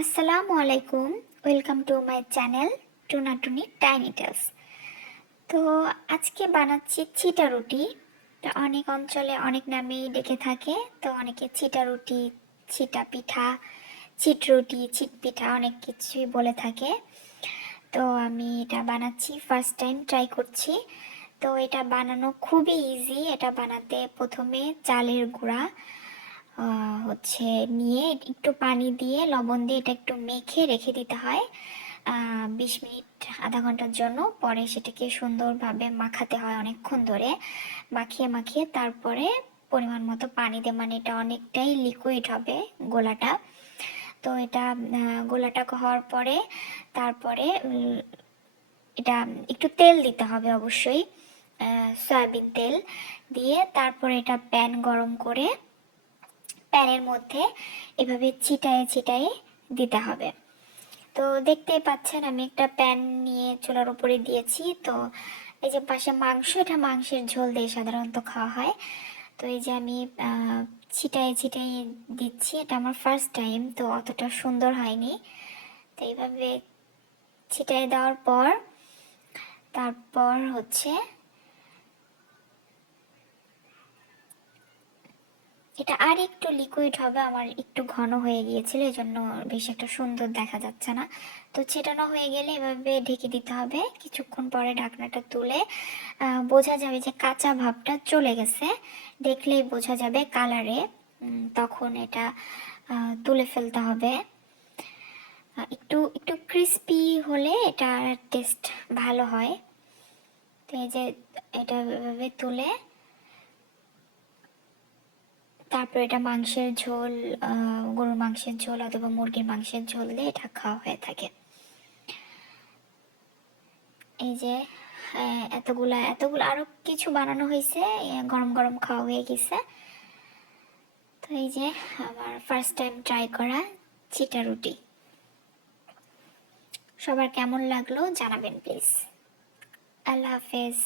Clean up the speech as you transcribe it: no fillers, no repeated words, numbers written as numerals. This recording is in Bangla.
আসসালামু আলাইকুম। Welcome to my channel Tunatuni tiny tales. তো আজকে বানাচ্ছি চিটা রুটি। তো অনেক অঞ্চলে অনেক নামেই ডেকে থাকে। তো অনেকে চিটা রুটি, চিটা পিঠা, চিট রুটি, চিট পিঠা অনেক কিছুই বলে থাকে। তো আমি এটা বানাচ্ছি, ফার্স্ট টাইম ট্রাই করছি। তো এটা বানানো খুবই ইজি। এটা বানাতে প্রথমে চালের গুঁড়া হচ্ছে নিয়ে একটু পানি দিয়ে লবণ দিয়ে এটা একটু মেখে রেখে দিতে হয় 20 মিনিট আধা ঘন্টার জন্য। পরে সেটাকে সুন্দরভাবে মাখাতে হয় অনেকক্ষণ ধরে, মাখিয়ে মাখিয়ে তারপরে পরিমাণ মতো পানি দিয়ে, মানে এটা অনেকটাই লিকুইড হবে গোলাটা। তো এটা গোলাটা হওয়ার পরে তারপরে এটা একটু তেল দিতে হবে অবশ্যই, সয়াবিন তেল দিয়ে তারপরে এটা প্যান গরম করে প্যানের মধ্যে এভাবে ছিটায়ে ছিটায়ে দিতে হবে। তো দেখতেই পাচ্ছেন আমি একটা প্যান নিয়ে চুলার উপরে দিয়েছি। তো এই যে পাশে মাংস, এটা মাংসের ঝোল দিয়ে সাধারণত খাওয়া হয়। তো এই যে আমি ছিটায়ে ছিটায়ে দিচ্ছি। এটা আমার ফার্স্ট টাইম, তো অতটা সুন্দর হয়নি। তো এইভাবে ছিটায়ে দেওয়ার পর তারপর হচ্ছে এটা আর একটু লিকুইড হবে, আমার একটু ঘন হয়ে গিয়েছিল, এই জন্য বেশ একটা সুন্দর দেখা যাচ্ছে না। তো ছেটানো হয়ে গেলে এভাবে ঢেকে দিতে হবে। কিছুক্ষণ পরে ঢাকনাটা তুলে বোঝা যাবে যে কাঁচা ভাবটা চলে গেছে, দেখলেই বোঝা যাবে কালারে। তখন এটা তুলে ফেলতে হবে। একটু একটু ক্রিস্পি হলে এটার টেস্ট ভালো হয়। তো এই যে এটা এভাবে তুলে তারপর এটা মাংসের ঝোল, গরুর মাংসের ঝোল অথবা মুরগির মাংসের ঝোল দিয়ে এটা খাওয়া হয়ে থাকে। এই যে এতগুলা এতগুলো আরো কিছু বানানো হয়েছে, গরম গরম খাওয়া হয়ে গেছে। তো এই যে আমার ফার্স্ট টাইম ট্রাই করা চিটা রুটি। সবার কেমন লাগলো জানাবেন প্লিজ। আল্লাহ হাফেজ।